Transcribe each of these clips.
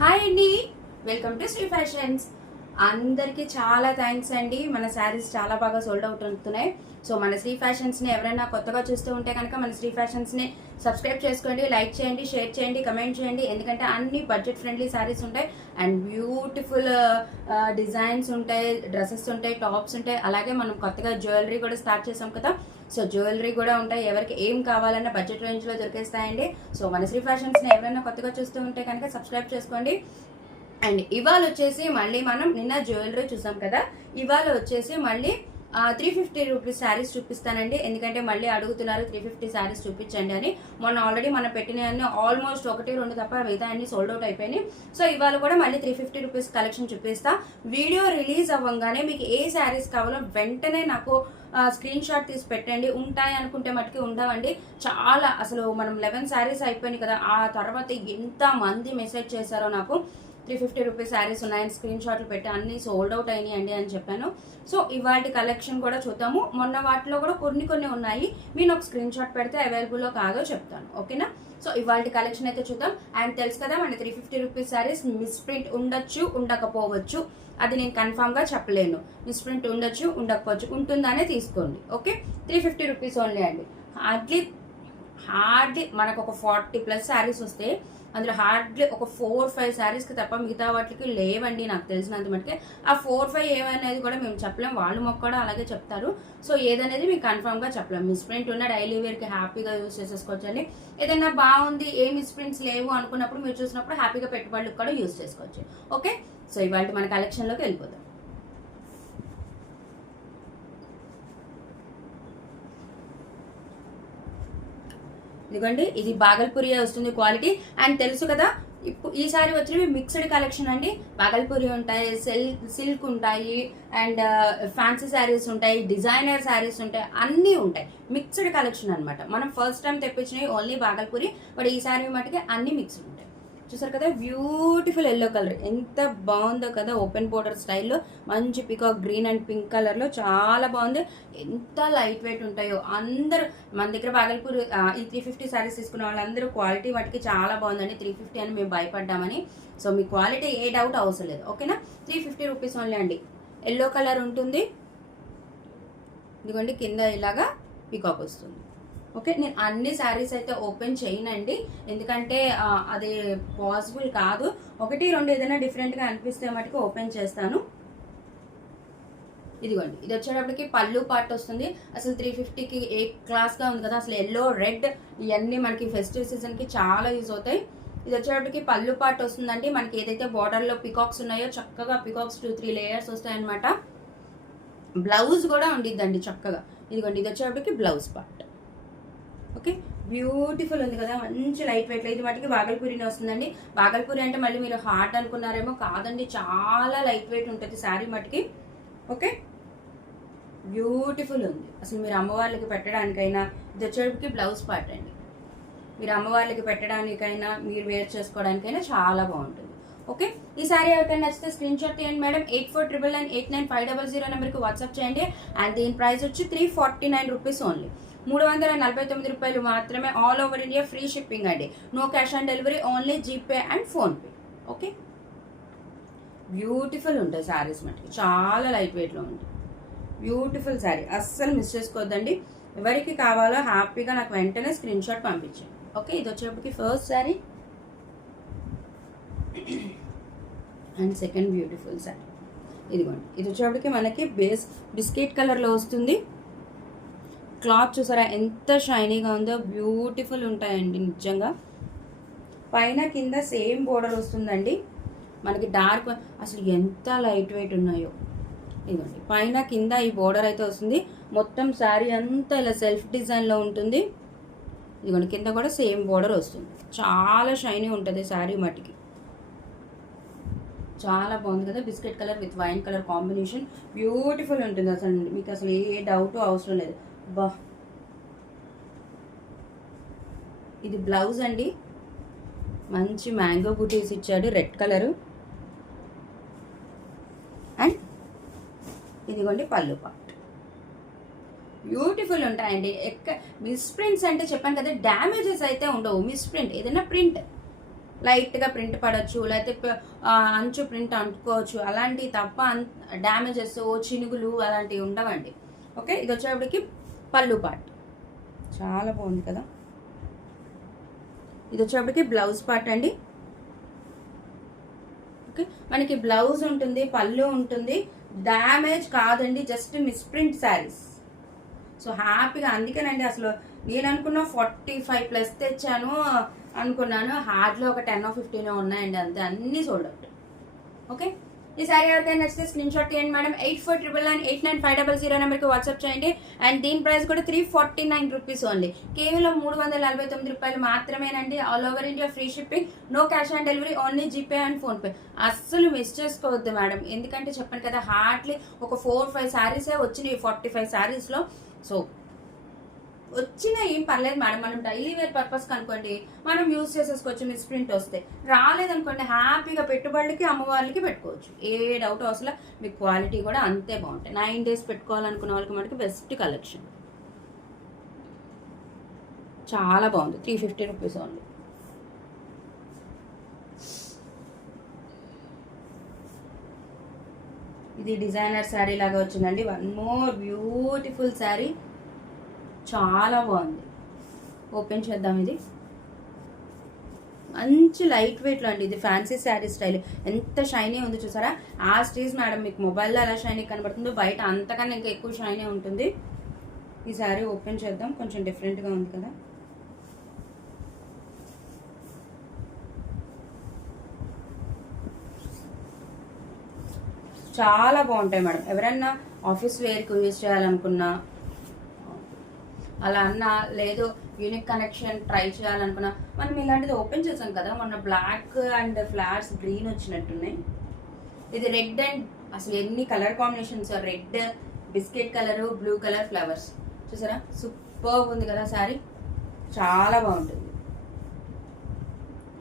Hi అండి, welcome to Shri fashions. అందరికీ చాలా థ్యాంక్స్ అండి. మన శారీస్ చాలా బాగా సోల్డ్ అవుట్ అవుతున్నాయి. సో మన శ్రీ ఫ్యాషన్స్ని ఎవరైనా కొత్తగా చూస్తూ ఉంటే కనుక మన శ్రీ ఫ్యాషన్స్ని సబ్స్క్రైబ్ చేసుకోండి, లైక్ చేయండి, షేర్ చేయండి, కమెంట్ చేయండి. ఎందుకంటే అన్ని బడ్జెట్ ఫ్రెండ్లీ శారీస్ ఉంటాయి అండ్ బ్యూటిఫుల్ డిజైన్స్ ఉంటాయి, డ్రెస్సెస్ ఉంటాయి, టాప్స్ ఉంటాయి. అలాగే మనం కొత్తగా జ్యువెలరీ కూడా స్టార్ట్ చేసాం కదా, సో జ్యువెలరీ కూడా ఉంటాయి. ఎవరికి ఏం కావాలన్నా బడ్జెట్ రేంజ్లో దొరికేస్తాయండి. సో మన శ్రీ ఫ్యాషన్స్ని ఎవరైనా కొత్తగా చూస్తూ ఉంటే కనుక సబ్స్క్రైబ్ చేసుకోండి. అండ్ ఇవాళ వచ్చేసి మళ్ళీ మనం నిన్న జ్యువెలరీ చూసాం కదా, ఇవాళ వచ్చేసి మళ్ళీ 350 రూపీస్ శారీస్ చూపిస్తానండి. ఎందుకంటే మళ్ళీ అడుగుతున్నారు 350 శారీస్ చూపించండి అని. మొన్న ఆల్రెడీ మనం పెట్టినవన్నీ ఆల్మోస్ట్ 1-2 తప్ప మిగతా అన్ని సోల్డ్ అవుట్ అయిపోయినాయి. సో ఇవాళ కూడా మళ్ళీ 350 రూపీస్ కలెక్షన్ చూపిస్తా. వీడియో రిలీజ్ అవ్వగానే మీకు ఏ శారీస్ కావాలో వెంటనే నాకు స్క్రీన్ షాట్ తీసి పెట్టండి. ఉంటాయి అనుకుంటే మటుకి ఉండవండి. చాలా అసలు మనం 11 శారీస్ అయిపోయినాయి కదా, ఆ తర్వాత ఎంత మంది మెసేజ్ చేశారో నాకు 350 రూపీస్ శారీస్ ఉన్నాయని స్క్రీన్ షాట్లు పెట్టి అన్ని సోల్డ్ అవుట్ అయినాయి అండి అని చెప్పాను. సో ఇవాళ కలెక్షన్ కూడా చూద్దాము. మొన్న వాటిలో కూడా కొన్ని ఉన్నాయి. మీరు ఒక స్క్రీన్ షాట్ పెడితే అవైలబుల్లో కాదో చెప్తాను, ఓకేనా? సో ఇవాళ కలెక్షన్ అయితే చూద్దాం. అండ్ తెలుసు కదా, మన 350 రూపీస్ శారీస్ మిస్ ప్రింట్ ఉండొచ్చు, ఉండకపోవచ్చు. అది నేను కన్ఫామ్ గా చెప్పలేను. మిస్ ప్రింట్ ఉండొచ్చు, ఉండకపోవచ్చు. ఉంటుందనే తీసుకోండి, ఓకే? 350 రూపీస్ ఓన్లీ అండి. హార్డ్లీ మనకు ఒక 40+ శారీస్ వస్తే అందులో హార్డ్లీ ఒక 4-5 శారీస్కి తప్ప మిగతా వాటికి లేవండి నాకు తెలిసినంత మటుకే. ఆ 4-5 ఏమనేది కూడా మేము చెప్పలేం, వాళ్ళు మొక్కడం అలాగే చెప్తారు. సో ఏదనేది మీకు కన్ఫర్మ్గా చెప్పలేం. మిస్ ప్రింట్ ఉన్న డైలీ వేర్కి హ్యాపీగా యూజ్ చేసేసుకోవచ్చు అండి. ఏదైనా బాగుంది, ఏ మిస్ ప్రింట్స్ లేవు అనుకున్నప్పుడు మీరు చూసినప్పుడు హ్యాపీగా పెట్టుబడులకు కూడా యూజ్ చేసుకోవచ్చు, ఓకే? సో ఇవాళ మన కలెక్షన్లోకి వెళ్ళిపోదాం. ఇదిగోండి, ఇది బాగల్పూరి వస్తుంది క్వాలిటీ. అండ్ తెలుసు కదా, ఇప్పుడు ఈసారి వచ్చినవి మిక్స్డ్ కలెక్షన్ అండి. బాగల్పూరి ఉంటాయి, సిల్క్ ఉంటాయి, అండ్ ఫ్యాన్సీ శారీస్ ఉంటాయి, డిజైనర్ శారీస్ ఉంటాయి, అన్నీ ఉంటాయి. మిక్స్డ్ కలెక్షన్ అనమాట. మనం ఫస్ట్ టైం తెప్పించినవి ఓన్లీ బాగల్పూరి, బట్ ఈసారి మటుకే అన్ని మిక్స్డ్ ఉంటాయి. చూసారు కదా, బ్యూటిఫుల్ ఎల్లో కలర్ ఎంత బాగుందో కదా, ఓపెన్ బోర్డర్ స్టైల్లో మంచి పికాక్ గ్రీన్ అండ్ పింక్ కలర్లో చాలా బాగుంది. ఎంత లైట్ వెయిట్ ఉంటాయో. అందరూ మన దగ్గర బాగల్పూర్ ఈ 350 శారీస్ తీసుకున్న వాళ్ళందరూ క్వాలిటీ వాటికి చాలా బాగుందండి. 350 అని మేము భయపడ్డామని. సో మీ క్వాలిటీ ఏ డౌట్ అవసరం లేదు, ఓకేనా? 350 రూపీస్ ఓన్లీ అండి. ఎల్లో కలర్ ఉంటుంది. ఇదిగోండి, కింద ఇలాగా పికాక్ వస్తుంది, ఓకే? నేను అన్ని శారీస్ అయితే ఓపెన్ చేయనండి, ఎందుకంటే అది పాసిబుల్ కాదు. 1-2 ఏదైనా డిఫరెంట్గా అనిపిస్తే మటుకు ఓపెన్ చేస్తాను. ఇదిగోండి, ఇది వచ్చేటప్పటికి పళ్ళు పార్ట్ వస్తుంది. అసలు 350కి ఏ క్లాస్గా ఉంది కదా. అసలు ఎల్లో, రెడ్ ఇవన్నీ మనకి ఫెస్టివ్ సీజన్కి చాలా యూజ్ అవుతాయి. ఇది వచ్చేటప్పటికి పళ్ళు పార్ట్ వస్తుందండి. మనకి ఏదైతే బార్డర్లో పికాక్స్ ఉన్నాయో చక్కగా పికాక్స్ 2-3 లేయర్స్ వస్తాయన్నమాట. బ్లౌజ్ కూడా ఉండిద్దండి చక్కగా. ఇదిగోండి, ఇది వచ్చేటప్పటికి బ్లౌజ్ పార్ట్, ఓకే? బ్యూటిఫుల్ ఉంది కదా, మంచి లైట్ వెయిట్. ఇది మటుకి బాగల్పూరిని వస్తుందండి. బాగల్పూరి అంటే మళ్ళీ మీరు హార్డ్ అనుకున్నారేమో, కాదండి, చాలా లైట్ వెయిట్ ఉంటుంది శారీ మటుకి, ఓకే? బ్యూటిఫుల్ ఉంది. అసలు మీరు అమ్మవార్లకి పెట్టడానికైనా, ఇది వచ్చేటికి బ్లౌజ్ పార్ట్ అండి. మీరు అమ్మవార్లకి పెట్టడానికైనా, మీరు వేర్ చేసుకోవడానికైనా చాలా బాగుంటుంది, ఓకే? ఈ సారీ ఎవరికైనా నచ్చితే స్క్రీన్ షాట్ తీయండి మేడం. 8499899500 నెంబర్కి వాట్సాప్ చేయండి. అండ్ దీని ప్రైస్ వచ్చి 349 రూపీస్ ఓన్లీ. 349 రూపాయలు మాత్రమే. All over India free shipping అండి. No cash on delivery, only GPay and PhonePe, okay? Beautiful ఉంటాయి శారీస్ మటుకు, చాలా లైట్ వెయిట్లో ఉంది. బ్యూటిఫుల్ శారీ, అస్సలు మిస్ చేసుకోవద్దండి. ఎవరికి కావాలో హ్యాపీగా నాకు వెంటనే స్క్రీన్ షాట్ పంపించండి, ఓకే? ఇది వచ్చేప్పటికి first sari and second beautiful sari. ఇదిగోండి, ఇది వచ్చేప్పటికి మనకి బేస్ బిస్కెట్ కలర్లో వస్తుంది. క్లాత్ చూసారా ఎంత షైనీగా ఉందో, బ్యూటిఫుల్ ఉంటాయండి నిజంగా. పైన కింద సేమ్ బోర్డర్ వస్తుందండి మనకి. డార్క్ అసలు ఎంత లైట్ వెయిట్ ఉన్నాయో. ఇదిగోండి, పైన కింద ఈ బోర్డర్ అయితే వస్తుంది. మొత్తం శారీ అంతా ఇలా సెల్ఫ్ డిజైన్లో ఉంటుంది. ఇదిగోండి, కింద కూడా సేమ్ బోర్డర్ వస్తుంది. చాలా షైనీ ఉంటుంది శారీ మట్టికి. చాలా బాగుంది కదా, biscuit colour with wine colour combination. Beautiful ఉంటుంది అసలు, మీకు అసలు ఏ డౌట్ అవసరం లేదు. బా, ఇది బ్లౌజ్ అండి. మంచి మ్యాంగో బూటీస్ ఇచ్చాడు, రెడ్ కలరు. అండ్ ఇదిగోండి పళ్ళు పార్ట్. బ్యూటిఫుల్ ఉంటాయండి. మిస్ ప్రింట్స్ అంటే చెప్పాను కదా, డ్యామేజెస్ అయితే ఉండవు. మిస్ ప్రింట్ ఏదైనా ప్రింట్ లైట్గా ప్రింట్ పడవచ్చు, లేకపోతే అంచు ప్రింట్ అంటుకోవచ్చు, అలాంటివి తప్ప డ్యామేజెస్ చినుగులు అలాంటివి ఉండవండి. ఓకే, ఇది వచ్చేటప్పటికి పళ్ళు పార్ట్ చాలా బాగుంది కదా. ఇది వచ్చేటప్పటికి బ్లౌజ్ పార్ట్ అండి. ఓకే, మనకి బ్లౌజ్ ఉంటుంది, పళ్ళు ఉంటుంది, డ్యామేజ్ కాదండి, జస్ట్ మిస్ప్రింట్ శారీస్. సో హ్యాపీగా, అందుకేనండి అసలు నేను అనుకున్న 45+ తెచ్చాను అనుకున్నాను, హార్డ్లో ఒక 10-15 ఉన్నాయండి అంతే, అన్నీ సోల్డ్ అవుట్. ఓకే, ఈ సారీ ఎవరికైనా నచ్చితే స్క్రీన్ షాట్ తీయండి మేడం. 8499989500 నెంబర్కి వాట్సాప్ చేయండి. అండ్ దీని ప్రైస్ కూడా 349 రూపీస్ ఓన్లీ, కేవలం 349 రూపాయలు మాత్రమేనండి. All over India free shipping, no cash on delivery, only GPay and PhonePe. అస్సలు మిస్ చేసుకోవద్దు మేడం, ఎందుకంటే చెప్పాను కదా హార్డ్లీ ఒక 4-5 శారీసే వచ్చినాయి 45 శారీస్లో. సో వచ్చినా ఏం పర్లేదు మేడం, మనం డైలీ వేర్ పర్పస్ అనుకోండి మనం యూజ్ చేసేసుకోవచ్చు, మిస్ ప్రింట్ వస్తే. రాలేదనుకోండి హ్యాపీగా పెట్టుబడికి అమ్మవాళ్ళకి పెట్టుకోవచ్చు, ఏ డౌట్ అసలు. మీకు క్వాలిటీ కూడా అంతే బాగుంటాయి. 9 days పెట్టుకోవాలనుకున్న వాళ్ళకి మనకి బెస్ట్ కలెక్షన్, చాలా బాగుంది. 350 రూపీస్ ఓన్లీ. ఇది డిజైనర్ శారీ లాగా వచ్చిందండి. వన్ మోర్ బ్యూటిఫుల్ శారీ, చాలా బాగుంది. ఓపెన్ చేద్దాం. ఇది మంచి లైట్ వెయిట్లో అండి, ఇది ఫ్యాన్సీ శారీ స్టైల్. ఎంత షైనీ ఉంది చూసారా, ఆ స్టీజ్ మేడం మీకు మొబైల్లో ఎలా షైనీ కనబడుతుందో బయట అంతకన్నా ఇంకా ఎక్కువ షైనీ ఉంటుంది. ఈ శారీ ఓపెన్ చేద్దాం, కొంచెం డిఫరెంట్గా ఉంది కదా. చాలా బాగుంటాయి మేడం, ఎవరన్నా ఆఫీస్ వేర్కి యూజ్ చేయాలనుకున్నా అలా అన్నా, లేదు యూనిక్ కనెక్షన్ ట్రై చేయాలనుకున్నా, మనం ఇలాంటిది ఓపెన్ చేసాం కదా మొన్న, బ్లాక్ అండ్ ఫ్లవర్స్ గ్రీన్ వచ్చినట్టున్నాయి. ఇది రెడ్ అండ్ అసలు ఎన్ని colour combinations, red, biscuit colour, blue colour flowers చూసారా, సూపర్ ఉంది కదా శారీ, చాలా బాగుంటుంది.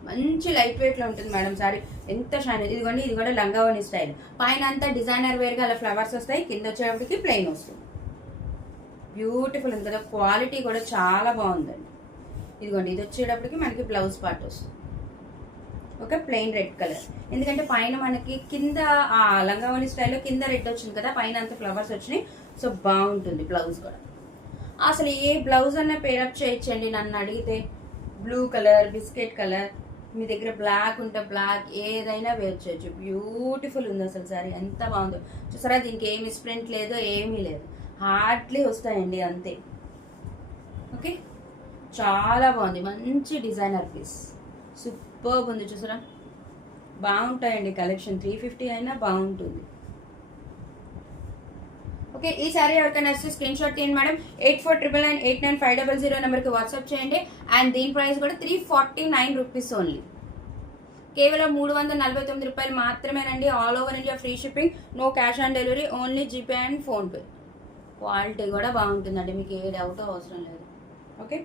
మంచి లైట్ వెయిట్లో ఉంటుంది మేడం శారీ, ఎంత షైన్. ఇదిగోండి, ఇది కూడా లంగావోని స్టైల్, పైన అంతా డిజైనర్ వేర్గా అలా ఫ్లవర్స్ వస్తాయి, కింద వచ్చేటప్పటికి ప్లెయిన్ వస్తుంది. బ్యూటిఫుల్ ఉంది కదా, క్వాలిటీ కూడా చాలా బాగుందండి. ఇదిగోండి, ఇది వచ్చేటప్పటికి మనకి బ్లౌజ్ పార్ట్ వస్తుంది. ఓకే, ప్లెయిన్ రెడ్ కలర్, ఎందుకంటే పైన మనకి కింద ఆ లంగావోని స్టైల్లో కింద రెడ్ వచ్చింది కదా, పైన అంతా ఫ్లవర్స్ వచ్చినాయి. సో బాగుంటుంది బ్లౌజ్ కూడా. అసలు ఏ బ్లౌజ్ అన్నా పేరప్ చేయొచ్చండి నన్ను అడిగితే. బ్లూ కలర్, బిస్కెట్ కలర్, మీ దగ్గర బ్లాక్ ఉంటే బ్లాక్, ఏదైనా వేర్ చేయొచ్చు. బ్యూటిఫుల్ ఉంది అసలు సారీ, ఎంత బాగుందో చూసారా. దీనికి ఏమి మిస్ప్రింట్ లేదు, ఏమీ లేదు, హార్డ్లీ వస్తాయండి అంతే. ఓకే, చాలా బాగుంది, మంచి డిజైనర్ పీస్, సూపర్ ఉంది చూసారా. బాగుంటాయండి కలెక్షన్, 350 అయినా బాగుంటుంది. ఓకే, ఈ సారీ ఎవరికైనా వస్తే స్క్రీన్ షాట్ తీయండి మేడం. 8499989500 నెంబర్కి వాట్సాప్ చేయండి. అండ్ దీని ప్రైస్ కూడా 349 రూపీస్ ఓన్లీ, కేవలం 349 రూపాయలు మాత్రమేనండి. All over India free shipping, no cash on delivery, only GPay and PhonePe. Quality కూడా బాగుంటుందండి, మీకు ఏ డౌట్ అవసరం లేదు. ఓకే,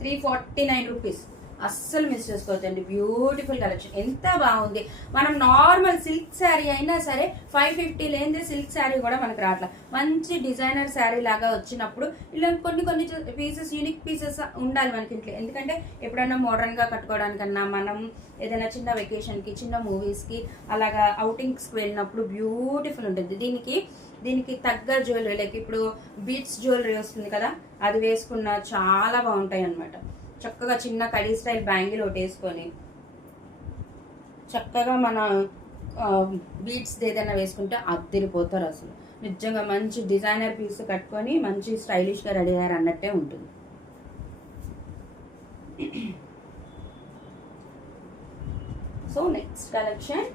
349 రూపీస్, అస్సలు మిస్ చేసుకోవద్దండి. బ్యూటిఫుల్ కలెక్షన్, ఎంత బాగుంది. మనం నార్మల్ సిల్క్ శారీ అయినా సరే 550 లేనిదే సిల్క్ శారీ కూడా మనకు రావట్లా. మంచి డిజైనర్ శారీ లాగా వచ్చినప్పుడు ఇలా కొన్ని పీసెస్, యూనిక్ పీసెస్ ఉండాలి మనకి ఇంట్లో. ఎందుకంటే ఎప్పుడైనా మోడర్న్గా కట్టుకోవడానికన్నా, మనం ఏదైనా చిన్న వెకేషన్కి, చిన్న మూవీస్కి, అలాగా అవుటింగ్స్కి వెళ్ళినప్పుడు బ్యూటిఫుల్ ఉంటుంది. దీనికి తగ్గ జ్యువెలరీ, లైక్ ఇప్పుడు బీట్స్ జ్యువెలరీ వస్తుంది కదా, అది వేసుకున్న చాలా బాగుంటాయి అనమాట. చక్కగా చిన్న కడీ స్టైల్ బ్యాంగిల్ ఒకటి వేసుకొని చక్కగా మన బీట్స్ ఏదైనా వేసుకుంటే అద్దరిపోతారు అసలు. నిజంగా మంచి డిజైనర్ పీస్ కట్టుకొని మంచి స్టైలిష్గా రెడీ అయ్యారు అన్నట్టే ఉంటుంది. సో నెక్స్ట్ కలెక్షన్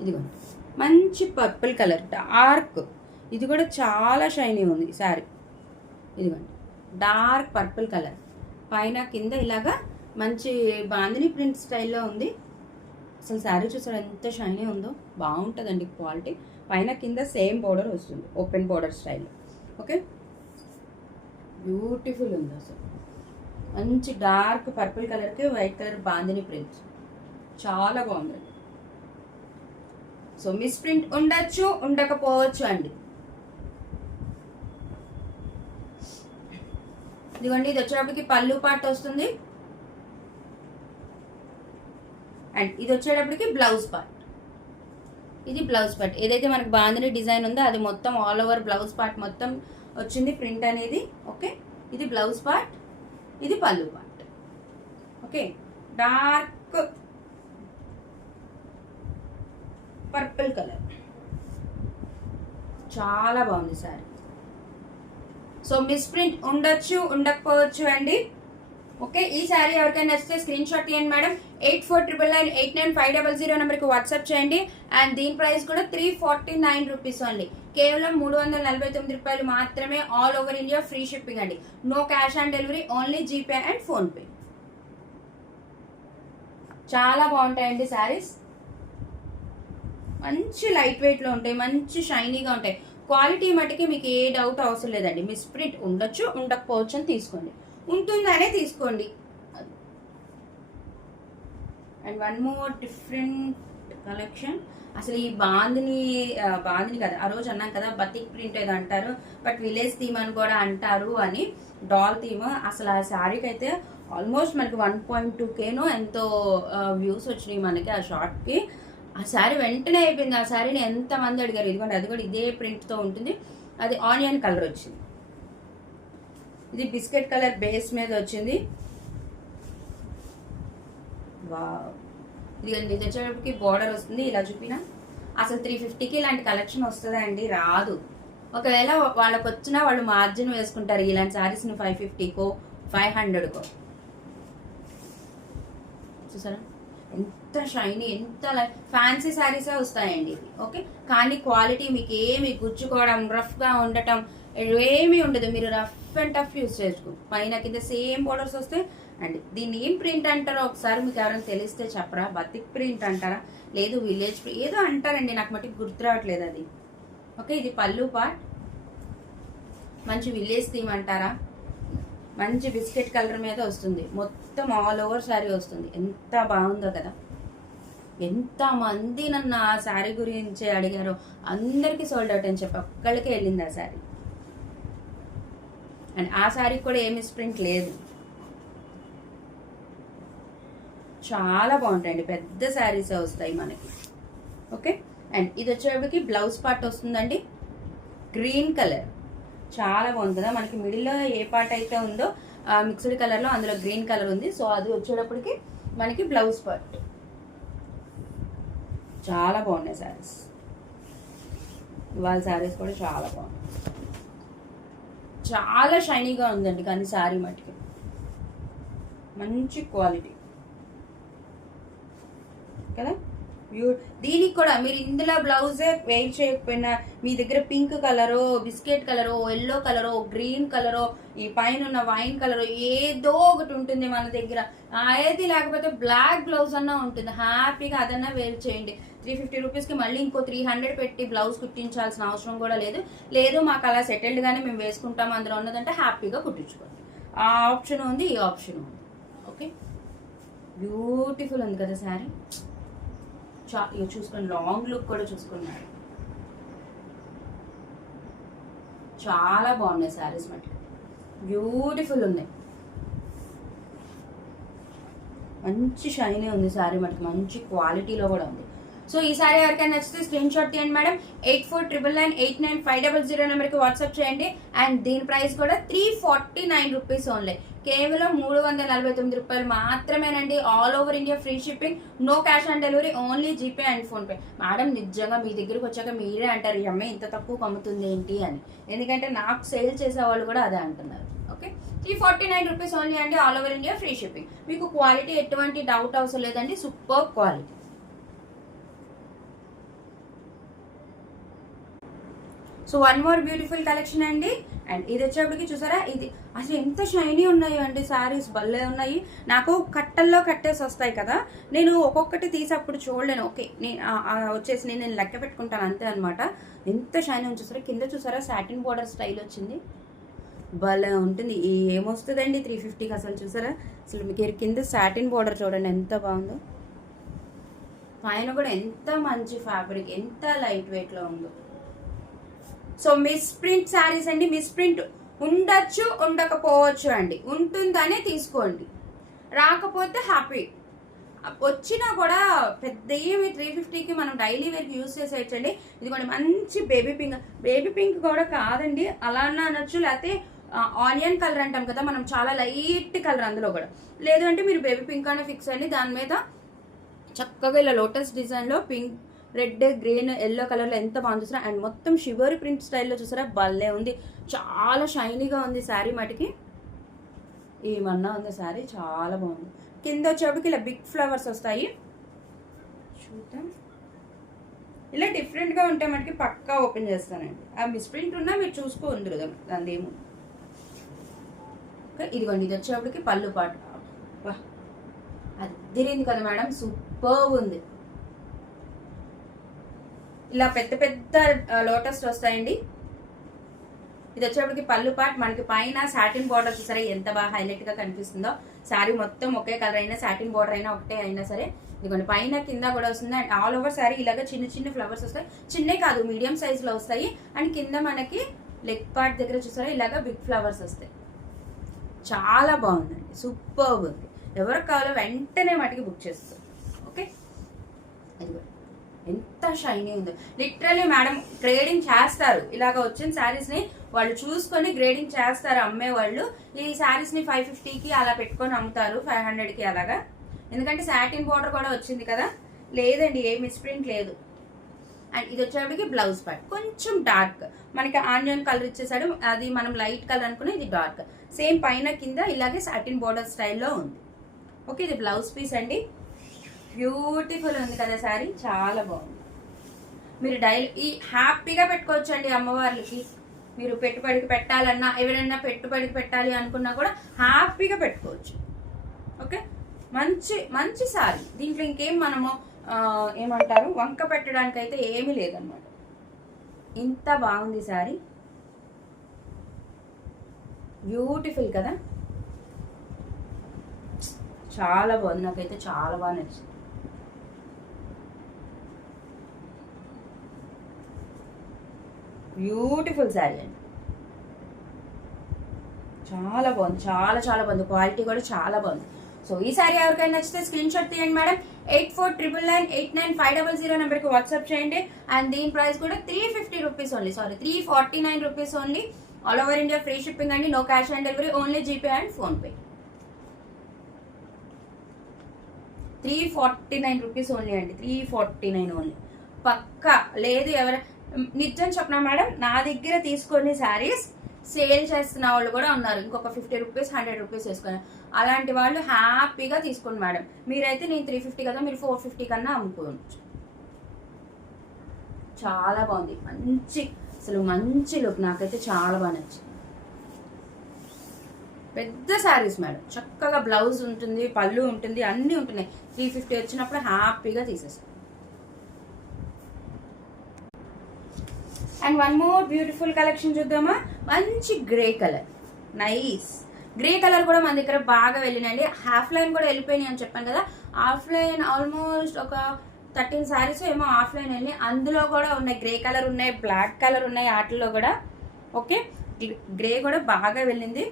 ఇదిగోండి, మంచి పర్పుల్ కలర్, డార్క్, ఇది కూడా చాలా షైనీ ఉంది శారీ. ఇదిగోండి, డార్క్ పర్పుల్ కలర్, పైన కింద ఇలాగా మంచి బాందిని ప్రింట్ స్టైల్లో ఉంది. అసలు శారీ చూసారు ఎంత షైనీ ఉందో, బాగుంటుందండి క్వాలిటీ. పైన కింద సేమ్ బోర్డర్ వస్తుంది, ఓపెన్ బోర్డర్ స్టైల్లో. ఓకే, బ్యూటిఫుల్ ఉంది అసలు. మంచి డార్క్ పర్పుల్ కలర్కి వైట్ కలర్ బాందిని ప్రింట్, చాలా బాగుందండి. సో మిస్ ప్రింట్ ఉండొచ్చు, ఉండకపోవచ్చు అండి. ఇదిగోండి, ఇది వచ్చేటప్పటికి పళ్ళు పార్ట్ వస్తుంది అండ్ ఇది వచ్చేటప్పటికి బ్లౌజ్ పార్ట్. ఇది బ్లౌజ్ పార్ట్, ఏదైతే మనకి బాందిని డిజైన్ ఉందో అది మొత్తం ఆల్ ఓవర్ బ్లౌజ్ పార్ట్ మొత్తం వచ్చింది ప్రింట్ అనేది. ఓకే, ఇది బ్లౌజ్ పార్ట్, ఇది పళ్ళు part. Okay, dark purple colour, చాలా బాగుంది సారీ. సో మిస్ ప్రింట్ ఉండొచ్చు, ఉండకపోవచ్చు అండి. ఓకే, ఈ శారీ ఎవరికైనా నచ్చితే స్క్రీన్ షాట్ తీయండి మేడం. 8499899500 నెంబర్కి వాట్సాప్ చేయండి. అండ్ దీని ప్రైస్ కూడా 349 రూపీస్ ఓన్లీ, కేవలం 349 రూపాయలు మాత్రమే. All over India free shipping అండి, no cash on delivery, only GPay and PhonePe. చాలా బాగుంటాయండి శారీస్, మంచి లైట్ వెయిట్లో ఉంటాయి, మంచి షైనీగా ఉంటాయి. క్వాలిటీ మటుకి మీకు ఏ డౌట్ అవసరం లేదండి. మిస్ ప్రింట్ ఉండొచ్చు, ఉండకపోవచ్చు అని తీసుకోండి, ఉంటుందనే తీసుకోండి. And one more different collection. అసలు ఈ బాందిని కదా, ఆ రోజు అన్నాం కదా బతిక్ ప్రింట్ ఏదో అంటారు, బట్ విలేజ్ థీమ్ అని కూడా అంటారు అని, డాల్ థీమ్. అసలు ఆ శారీకి అయితే ఆల్మోస్ట్ మనకి 1.2K ఎంతో వ్యూస్ వచ్చినాయి మనకి ఆ షార్ట్కి. ఆ శారీ వెంటనే అయిపోయింది. ఆ శారీని ఎంతమంది అడిగారు. ఇదిగోండి, అది కూడా ఇదే ప్రింట్తో ఉంటుంది. అది ఆనియన్ కలర్ వచ్చింది, ఇది బిస్కెట్ కలర్ బేస్ మీద వచ్చింది. వావ్, ఇది వచ్చేటప్పటికి బార్డర్ వస్తుంది ఇలా చూపిన. అసలు 350కి ఇలాంటి కలెక్షన్ వస్తుందా అండి? రాదు. ఒకవేళ వాళ్ళకి వచ్చినా వాళ్ళు మార్జిన్ వేసుకుంటారు ఇలాంటి శారీస్ని 550కో 500కో. చూసారా ఎంత షైనీ, ఎంత ఫ్యాన్సీ శారీసే వస్తాయండి ఇది. ఓకే, కానీ క్వాలిటీ మీకు ఏమి గుచ్చుకోవడం, రఫ్గా ఉండటం ఏమీ ఉండదు. మీరు రఫ్ అండ్ టఫ్ యూస్ చేసుకో. పైన కింద సేమ్ బోర్డర్స్ వస్తాయి. అండ్ దీన్ని ఏం ప్రింట్ అంటారో ఒకసారి మీకు ఎవరైనా తెలిస్తే చెప్పరా? బతిక్ ప్రింట్ అంటారా, లేదు విలేజ్ ప్రింట్ ఏదో అంటారండి, నాకు మటుకు గుర్తు రావట్లేదు అది. ఓకే, ఇది పళ్ళు పార్ట్, మంచి విలేజ్ థీమ్ అంటారా, మంచి బిస్కెట్ కలర్ మీద వస్తుంది, మొత్తం ఆల్ ఓవర్ శారీ వస్తుంది. ఎంత బాగుందో కదా. ఎంతమంది నన్ను ఆ శారీ గురించి అడిగారో అందరికీ సోల్డ్ అవుట్ అని చెప్పి ఒక్కళ్ళకే వెళ్ళింది ఆ శారీ. అండ్ ఆ శారీకి కూడా ఏమి ప్రింట్ లేదు. చాలా బాగుంటాయండి, పెద్ద శారీసే వస్తాయి మనకి. ఓకే, అండ్ ఇది వచ్చేటప్పటికి బ్లౌజ్ పార్ట్ వస్తుందండి, గ్రీన్ కలర్, చాలా బాగుంది కదా. మనకి మిడిల్లో ఏ పార్ట్ అయితే ఉందో మిక్స్డ్ కలర్లో అందులో గ్రీన్ కలర్ ఉంది. సో అది వచ్చేటప్పటికి మనకి బ్లౌజ్ పార్ట్. చాలా బాగున్నాయి శారీస్, ఇవాళ శారీస్ కూడా చాలా బాగున్నాయి. చాలా షైనీగా ఉందండి, కానీ శారీ మటుకి మంచి క్వాలిటీ కదా. దీనికి కూడా మీరు ఇందులో బ్లౌజే వెయిట్ చేయకపోయినా మీ దగ్గర పింక్ కలరో, బిస్కెట్ కలరో, ఎల్లో కలరో, గ్రీన్ కలరో, ఈ పైన ఉన్న వైన్ కలరో ఏదో ఒకటి ఉంటుంది మన దగ్గర. ఏది లేకపోతే బ్లాక్ బ్లౌజ్ అన్నా ఉంటుంది, హ్యాపీగా అదన్నా వేర్ చేయండి. 350 రూపీస్కి మళ్ళీ ఇంకో 300 పెట్టి బ్లౌజ్ కుట్టించాల్సిన అవసరం కూడా లేదు. లేదు మాకు అలా సెటిల్డ్గానే మేము వేసుకుంటాము అందులో ఉన్నదంటే హ్యాపీగా కుట్టించుకోండి. ఆ ఆప్షన్ ఉంది, ఈ ఆప్షన్ ఉంది. ఓకే, బ్యూటిఫుల్ ఉంది కదా శారీ. ఇక చూసుకోండి, లాంగ్ లుక్ కూడా చూసుకున్నారు, చాలా బాగున్నాయి శారీస్ మటుకు, బ్యూటిఫుల్ ఉన్నాయి, మంచి షైనీ ఉంది శారీ మటుకు, మంచి క్వాలిటీలో కూడా ఉంది. సో ఈ సారీ ఎవరికైనా నచ్చితే స్క్రీన్ షాట్ తీయండి మేడం. 8499989500 నెంబర్కి వాట్సాప్ చేయండి. అండ్ దీని ప్రైస్ కూడా 349 రూపీస్ ఓన్లీ, కేవలం 349 రూపాయలు మాత్రమేనండి. All over India free shipping, no cash on delivery, only GPay and PhonePe. Madam నిజంగా మీ దగ్గరికి వచ్చాక మీరే అంటారు ఈ అమ్మాయి ఇంత తక్కువ అమ్ముతుంది ఏంటి అని, ఎందుకంటే నాకు సేల్ చేసే వాళ్ళు కూడా అదే అంటున్నారు. ఓకే, 349 రూపీస్ ఓన్లీ అండి, all over India free shipping. మీకు క్వాలిటీ ఎటువంటి డౌట్ అవసరం లేదండి, super quality. So one more beautiful collection అండి. అండ్ ఇది వచ్చేప్పటికి చూసారా, ఇది అసలు ఎంత షైనీ ఉన్నాయి అండి శారీస్, భలే ఉన్నాయి. నాకు కట్టల్లో కట్టేసి వస్తాయి కదా, నేను ఒక్కొక్కటి తీసి అప్పుడు చూడలేను. ఓకే, వచ్చేసి నేను లెక్క పెట్టుకుంటాను అంతే అనమాట. ఎంత షైనీ ఉంది చూసారా, కింద చూసారా సాటిన్ బోర్డర్ స్టైల్ వచ్చింది, భలే ఉంటుంది. ఏమొస్తుందండి 350కి అసలు. చూసారా అసలు మీకు కింద సాటిన్ బోర్డర్ చూడండి ఎంత బాగుందో, పైన కూడా ఎంత మంచి ఫ్యాబ్రిక్, ఎంత లైట్ వెయిట్లో ఉందో. సో మిస్ ప్రింట్ శారీస్ అండి, మిస్ ప్రింట్ ఉండొచ్చు ఉండకపోవచ్చు అండి, ఉంటుందనే తీసుకోండి, రాకపోతే హ్యాపీ. వచ్చినా కూడా పెద్ద ఏమి 350కి మనం డైలీ వేర్కి యూజ్ చేసేయచ్చండి. ఇదిగోండి మంచి బేబీ పింక్ కూడా కాదండి, అలా అనొచ్చు, లేకపోతే ఆనియన్ కలర్ అంటాం కదా మనం, చాలా లైట్ కలర్ అందులో కూడా. లేదు అంటే మీరు బేబీ పింక్ అనే ఫిక్స్ అండి. దాని మీద చక్కగా ఇలా లోటస్ డిజైన్లో పింక్, రెడ్, గ్రీన్, ఎల్లో కలర్లో ఎంత బాగుంది చూసారా. అండ్ మొత్తం షివర్ ప్రింట్ స్టైల్లో చూసారా, భలే ఉంది, చాలా షైనీగా ఉంది శారీ మటుకి. ఏమన్నా ఉంది శారీ, చాలా బాగుంది. కింద వచ్చేప్పటికి ఇలా బిగ్ ఫ్లవర్స్ వస్తాయి, చూద్దాం. ఇలా డిఫరెంట్గా ఉంటే మనకి పక్కా ఓపెన్ చేస్తానండి. ఆ మిస్ప్రింట్ ఉన్నా మీరు చూసుకోండి దాని ఏమో. ఇదిగోండి, ఇది వచ్చేప్పటికి పళ్ళు పాటు. అదిరింది కదా మేడం, సూపర్ ఉంది. ఇలా పెద్ద పెద్ద లోటస్ వస్తాయండి. ఇది వచ్చేప్పటికి పళ్ళు పార్ట్. మనకి పైన సాటిన్ బార్డర్ చూసారా ఎంత బాగా హైలైట్ గా కనిపిస్తుందో. శారీ మొత్తం ఒకే కలర్ అయినా, సాటిన్ బార్డర్ అయినా ఒకటే అయినా సరే. ఇదిగోండి పైన కింద కూడా వస్తుంది. అండ్ ఆల్ ఓవర్ శారీ ఇలాగ చిన్న చిన్న ఫ్లవర్స్ వస్తాయి, చిన్నే కాదు మీడియం సైజ్ లో వస్తాయి. అండ్ కింద మనకి లెగ్ పార్ట్ దగ్గర చూసారా ఇలాగ బిగ్ ఫ్లవర్స్ వస్తాయి. చాలా బాగుందండి, సూపర్ ఉంది. ఎవరికి కావాలో వెంటనే మటుకి బుక్ చేస్తారు. ఓకే, ఇదిగో ఎంత షైనీ ఉందో. లిటరలీ మేడం గ్రేడింగ్ చేస్తారు, ఇలాగ వచ్చిన శారీస్ ని వాళ్ళు చూసుకొని గ్రేడింగ్ చేస్తారు అమ్మేవాళ్ళు. ఈ శారీస్ ని 550కి అలా పెట్టుకొని అమ్ముతారు, 500కి అలాగా. ఎందుకంటే సాటిన్ బార్డర్ కూడా వచ్చింది కదా. లేదండి, ఏ మిస్ప్రింట్ లేదు. అండ్ ఇది వచ్చేప్పటికి బ్లౌజ్ పార్ట్ కొంచెం డార్క్, మనకి ఆనియన్ కలర్ ఇచ్చేసాడు, అది మనం లైట్ కలర్ అనుకుని ఇది డార్క్. సేమ్ పైన కింద ఇలాగే సాటిన్ బార్డర్ స్టైల్లో ఉంది. ఓకే, ఇది బ్లౌజ్ పీస్ అండి. బ్యూటిఫుల్ ఉంది కదా శారీ, చాలా బాగుంది. మీరు డైలీ హ్యాపీగా పెట్టుకోవచ్చు అండి అమ్మవార్లకి. మీరు పెట్టుబడికి పెట్టాలన్నా, ఎవరైనా పెట్టుబడికి పెట్టాలి అనుకున్నా కూడా హ్యాపీగా పెట్టుకోవచ్చు. ఓకే, మంచి మంచి శారీ. దీంట్లో ఇంకేం మనము ఏమంటారు వంక పెట్టడానికి అయితే ఏమీ లేదన్నమాట. ఇంత బాగుంది శారీ, బ్యూటిఫుల్ కదా, చాలా బాగుంది. నాకైతే చాలా బాగా నచ్చింది. బ్యూటిఫుల్ శారీ అండి, చాలా బాగుంది, చాలా చాలా బాగుంది. క్వాలిటీ కూడా చాలా బాగుంది. సో ఈ శారీ ఎవరికైనా నచ్చితే స్క్రీన్ షాట్ తీయండి మేడం. 8499989500 నెంబర్కి వాట్సాప్ చేయండి. అండ్ దీని ప్రైస్ కూడా 350 rupees only, 349 rupees only. All over India free shipping అండి, no cash on delivery, only GPay and PhonePe. 349 rupees only అండి, 349 ఓన్లీ. పక్కా లేదు. నిజం చెప్పనా మేడం, నా దగ్గర తీసుకొని శారీస్ సేల్ చేస్తున్న వాళ్ళు కూడా ఉన్నారు. ఇంకొక 50 రూపీస్ 100 రూపీస్ వేసుకొని, అలాంటి వాళ్ళు హ్యాపీగా తీసుకోండి మేడం. మీరైతే నేను 350 కదా, మీరు 450 కన్నా అమ్ముకోవచ్చు. చాలా బాగుంది, మంచి అసలు మంచి లుక్, నాకైతే చాలా బాగా నచ్చింది. పెద్ద శారీస్ మేడం, చక్కగా బ్లౌజ్ ఉంటుంది, పళ్ళు ఉంటుంది, అన్నీ ఉంటున్నాయి. 350 వచ్చినప్పుడు హ్యాపీగా తీసేస్తాం. And one more beautiful collection చూద్దామా. మంచి grey colour, nice grey colour కూడా మన దగ్గర బాగా వెళ్ళినాయండి. హాఫ్ లైన్ కూడా వెళ్ళిపోయినాయి అని చెప్పాను కదా. హాఫ్ లైన్ ఆల్మోస్ట్ ఒక 13 శారీస్ ఏమో హాఫ్ లైన్ వెళ్ళి, అందులో కూడా ఉన్నాయి గ్రే కలర్ ఉన్నాయి, బ్లాక్ కలర్ ఉన్నాయి వాటిల్లో కూడా. ఓకే, గ్రే కూడా బాగా వెళ్ళింది.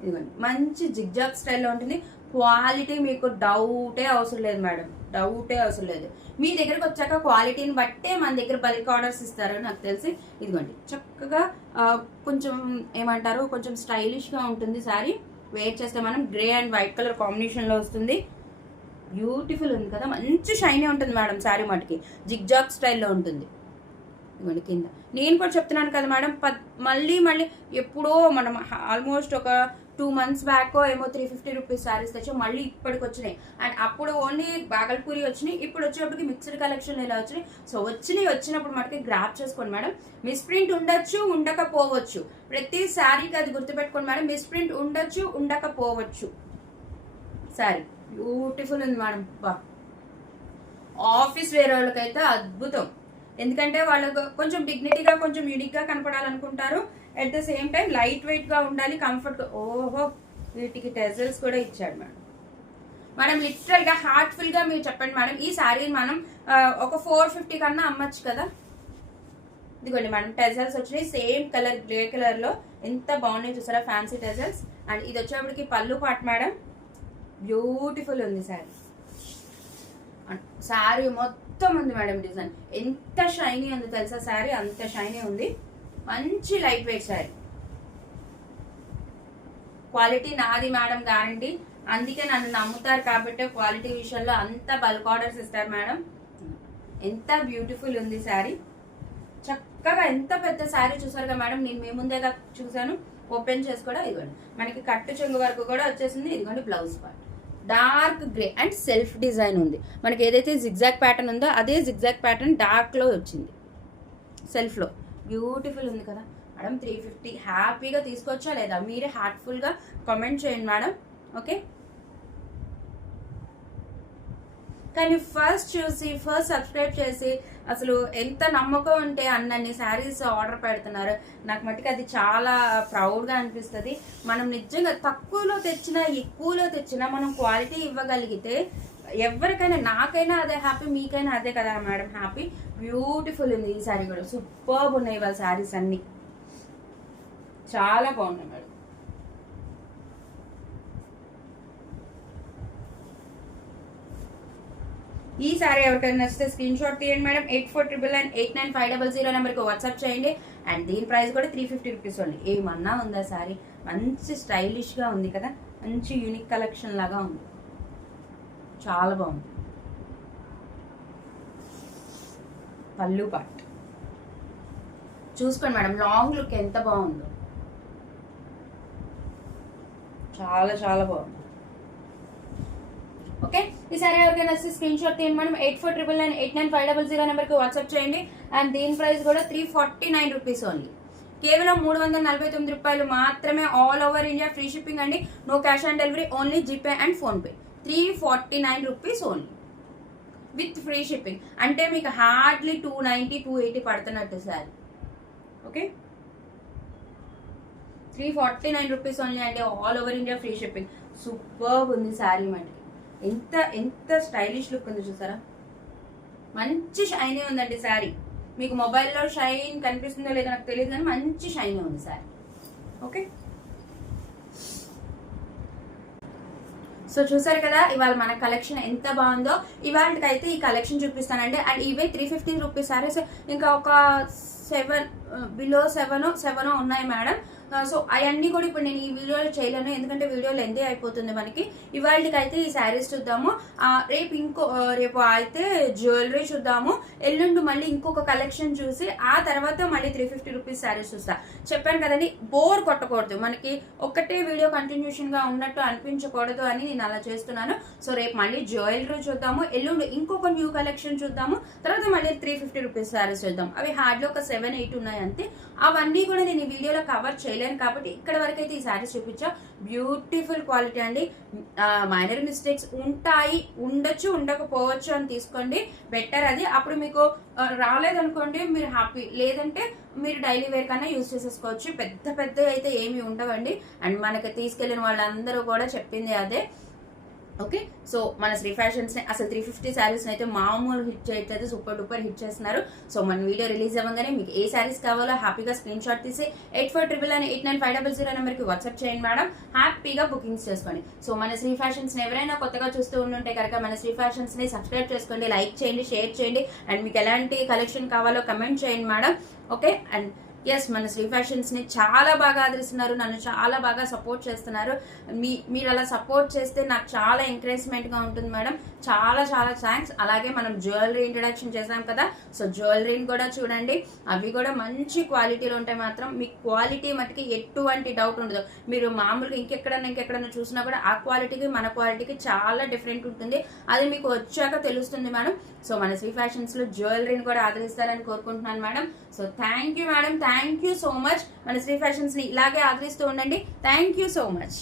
ఇదిగోండి మంచి జిగ్జాగ్ స్టైల్లో ఉంటుంది. క్వాలిటీ మీకు డౌటే అవసరం లేదు మేడం, డౌటే అవసరం లేదు. మీ దగ్గరకు వచ్చాక క్వాలిటీని బట్టే మన దగ్గర బల్క్ ఆర్డర్స్ ఇస్తారు నాకు తెలిసి. ఇదిగోండి చక్కగా కొంచెం ఏమంటారు, కొంచెం స్టైలిష్గా ఉంటుంది శారీ. వేర్ చేస్తే మనం గ్రే అండ్ వైట్ కలర్ కాంబినేషన్లో వస్తుంది. బ్యూటిఫుల్ ఉంది కదా, మంచి షైనీ ఉంటుంది మేడం శారీ మటుకి, జిగ్జాగ్ స్టైల్లో ఉంటుంది. ఇదిగోండి కింద నేను కూడా చెప్తున్నాను కదా మేడం, మళ్ళీ ఎప్పుడో మనం ఆల్మోస్ట్ ఒక 2 months బ్యాక్ ఏమో 350 రూపీస్ శారీస్ తెచ్చి మళ్ళీ ఇప్పటికి వచ్చినాయి. అండ్ అప్పుడు ఓన్లీ బాగల్పూరి వచ్చినాయి, ఇప్పుడు వచ్చేటప్పటికి మిక్స్డ్ కలెక్షన్ ఇలా వచ్చినాయి. సో వచ్చినప్పుడు మనకి గ్రాప్ చేసుకోండి మేడం. మిస్ప్రింట్ ఉండొచ్చు ఉండకపోవచ్చు, ప్రతి శారీకి అది గుర్తుపెట్టుకోండి మేడం. మిస్ప్రింట్ ఉండొచ్చు ఉండకపోవచ్చు. శారీ బ్యూటిఫుల్ ఉంది మేడం. బా, ఆఫీస్ వేరే వాళ్ళకైతే అద్భుతం. ఎందుకంటే వాళ్ళకు కొంచెం డిగ్నిటీగా, కొంచెం యూనిక్గా కనపడాలనుకుంటారు. At the same time light వెయిట్గా ఉండాలి, కంఫర్ట్గా. ఓహో, వీటికి టెజల్స్ కూడా ఇచ్చాడు మేడం. మేడం లిటరల్గా హార్ట్ఫుల్గా మీరు చెప్పండి మేడం, ఈ శారీ మనం ఒక 450 కన్నా అమ్మచ్చు కదా. ఇదిగోండి మనం టెజల్స్ వచ్చినాయి సేమ్ కలర్ గ్రే కలర్ లో, ఎంత బాగున్నాయి చూసారా ఫ్యాన్సీ టెజల్స్. అండ్ ఇది వచ్చేప్పటికి పళ్ళు పాట్ మేడం, బ్యూటిఫుల్ ఉంది శారీ మొత్తం ఉంది మేడం డిజైన్. ఎంత షైనీ ఉంది తెలుసా శారీ, అంత షైనీ ఉంది. మంచి లైట్ వెయిట్ శారీ, క్వాలిటీ నాది మేడం గ్యారంటీ. అందుకే నన్ను నమ్ముతారు కాబట్టి క్వాలిటీ విషయంలో అంత బల్క్ ఆర్డర్స్ ఇస్తారు మేడం. ఎంత బ్యూటిఫుల్ ఉంది శారీ, చక్కగా ఎంత పెద్ద శారీ చూసారు కదా మేడం. నేను మీ ముందేగా చూసాను, ఓపెన్ చేసి కూడా ఇదిగోండి మనకి కట్టు చెంగు వరకు కూడా వచ్చేసింది. ఇదిగోండి blouse part dark grey and self design ఉంది. మనకి ఏదైతే జిగ్జాగ్ ప్యాటర్న్ ఉందో అదే జిగ్జాగ్ ప్యాటర్న్ డార్క్ లో వచ్చింది సెల్ఫ్ లో. బ్యూటిఫుల్ ఉంది కదా మేడం. 350 హ్యాపీగా తీసుకోవచ్చా లేదా మీరే హార్ట్ఫుల్ గా కామెంట్ చేయండి మేడం. ఓకే, కానీ ఫస్ట్ చూసి ఫస్ట్ సబ్స్క్రైబ్ చేసి అసలు ఎంత నమ్మకం ఉంటే అన్నన్ని శారీస్ ఆర్డర్ పెడుతున్నారు. నాకు మట్టుకు అది చాలా ప్రౌడ్గా అనిపిస్తుంది. మనం నిజంగా తక్కువలో తెచ్చినా ఎక్కువలో తెచ్చినా మనం క్వాలిటీ ఇవ్వగలిగితే ఎవరికైనా, నాకైనా అదే హ్యాపీ, మీకైనా అదే కదా మేడం హ్యాపీ. బ్యూటిఫుల్ ఉంది ఈ శారీ కూడా, సూపర్బ్ ఉన్నాయి వాళ్ళ శారీస్ అన్ని, చాలా బాగున్నాయి మేడం. ఈ సారీ ఎవరికైనా నచ్చితే స్క్రీన్ షాట్ తీయండి మేడం. 8499899500 నెంబర్కి వాట్సాప్ చేయండి. అండ్ దీని ప్రైస్ కూడా 350 రూపీస్ ఓన్లీ. ఏమన్నా ఉందా సారీ, మంచి స్టైలిష్గా ఉంది కదా, మంచి యూనిక్ కలెక్షన్ లాగా ఉంది, చాలా బాగుంది. పళ్ళు పాట్ చూసుకోండి మేడం, లాంగ్ లుక్ ఎంత బాగుందో, చాలా చాలా బాగుంది. ఓకే, ఈ సారీ ఎవరికైనా వస్తే స్క్రీన్ షాట్ తీయండి మేడం. 8499899500 నెంబర్కి వాట్సాప్ చేయండి. అండ్ దీని ప్రైస్ కూడా 349 రూపీస్ ఓన్లీ, కేవలం 349 రూపాయలు మాత్రమే. All over India free shipping అండి, no cash on delivery, only GPay and PhonePe. 349 rupees only with free shipping. అంటే మీకు హార్డ్లీ 290-280 పడుతున్నట్టు సారీ. ఓకే, 349 రూపీస్ ఓన్లీ అండి, all over India free shipping. Super ఉంది శారీ మటుకి, ఎంత ఎంత స్టైలిష్ లుక్ ఉంది చూసారా, మంచి షైనీ ఉందండి శారీ. మీకు మొబైల్లో షైన్ కనిపిస్తుందో లేదో నాకు తెలియదు కానీ మంచి షైనీ ఉంది శారీ. ఓకే, సో చూసారు కదా ఇవాళ మన కలెక్షన్ ఎంత బాగుందో. ఇవాళకైతే ఈ కలెక్షన్ చూపిస్తానండి. అండ్ ఇవే 350 రూపీస్ సారీస్, ఇంకా ఒక 7 బిలో 7 ఉన్నాయి మేడం. సో అవన్నీ కూడా ఇప్పుడు నేను ఈ వీడియోలో చేయలేను, ఎందుకంటే వీడియో లెంతీ అయిపోతుంది మనకి. ఇవాళకైతే ఈ శారీస్ చూద్దాము, రేపు అయితే జ్యువెలరీ చూద్దాము, ఎల్లుండి మళ్ళీ ఇంకొక కలెక్షన్ చూసి ఆ తర్వాత మళ్ళీ 350 రూపీస్ శారీస్ చూస్తా. చెప్పాను కదండి, బోర్ కొట్టకూడదు, మనకి ఒక్కటే వీడియో కంటిన్యూషన్ గా ఉన్నట్టు అనిపించకూడదు అని నేను అలా చేస్తున్నాను. సో రేపు మళ్ళీ జ్యువెలరీ చూద్దాము, ఎల్లుండి ఇంకొక న్యూ కలెక్షన్ చూద్దాము, తర్వాత మళ్ళీ 350 రూపీస్ శారీస్ చూద్దాం. అవి హార్డ్లో ఒక 7-8 ఉన్నాయి అంతే. అవన్నీ కూడా నేను ఈ వీడియోలో కవర్ చేయలేను కాబట్టి ఇక్కడ వరకు అయితే ఈ శారీస్ చూపించా. బ్యూటిఫుల్ క్వాలిటీ అండి, మైనర్ మిస్టేక్స్ ఉంటాయి, ఉండొచ్చు, ఉండకపోవచ్చు అని తీసుకోండి, బెటర్ అది. అప్పుడు మీకు రాలేదనుకోండి మీరు హ్యాపీ, లేదంటే మీరు డైలీ వేర్ కన్నా యూజ్ చేసేసుకోవచ్చు. పెద్ద పెద్ద అయితే ఏమి ఉండవండి. అండ్ మనకి తీసుకెళ్లిన వాళ్ళందరూ కూడా చెప్పింది అదే. ఓకే, సో మన శ్రీ ఫ్యాషన్స్ ని అసలు 350 శారీస్ అయితే మామూలు హిట్ చేయట్లేదు, సూపర్ డూపర్ హిట్ చేస్తున్నారు. సో మన వీడియో రిలీజ్ అవ్వగానే మీకు ఏ శారీస్ కావాలో హ్యాపీగా స్క్రీన్ షాట్ తీసి 8499899500 నెంబర్కి వాట్సాప్ చేయండి మేడం. హ్యాపీగా బుకింగ్స్ చేసుకోండి. సో మన శ్రీ ఫ్యాషన్స్ ని ఎవరైనా కొత్తగా చూస్తూ ఉంటే కనుక మన శ్రీ ఫ్యాషన్స్ ని సబ్స్క్రైబ్ చేసుకోండి, లైక్ చేయండి, షేర్ చేయండి. అండ్ మీకు ఎలాంటి కలెక్షన్ కావాలో కమెంట్ చేయండి మేడం. ఓకే, అండ్ ఎస్ మన శ్రీ ఫ్యాషన్స్ ని చాలా బాగా ఆదరిస్తున్నారు, నన్ను చాలా బాగా సపోర్ట్ చేస్తున్నారు. మీరు అలా సపోర్ట్ చేస్తే నాకు చాలా ఎంకరేజ్మెంట్ గా ఉంటుంది మేడం. చాలా చాలా థ్యాంక్స్. అలాగే మనం జ్యువెలరీ ఇంట్రడక్షన్ చేసాం కదా, సో జ్యువెలరీని కూడా చూడండి, అవి కూడా మంచి క్వాలిటీలో ఉంటాయి. మాత్రం మీ క్వాలిటీ మటుకి ఎటువంటి డౌట్ ఉండదు. మీరు మామూలుగా ఇంకెక్కడన్నా చూసినా కూడా ఆ క్వాలిటీకి మన క్వాలిటీకి చాలా డిఫరెంట్ ఉంటుంది, అది మీకు వచ్చాక తెలుస్తుంది మేడం. సో మన శ్రీ ఫ్యాషన్స్ లో జ్యువెలరీని కూడా ఆదరిస్తారని కోరుకుంటున్నాను madam. So thank you madam, thank you so much. మన శ్రీ ఫ్యాషన్స్ ని ఇలాగే ఆదరిస్తూ ఉండండి. Thank you so much.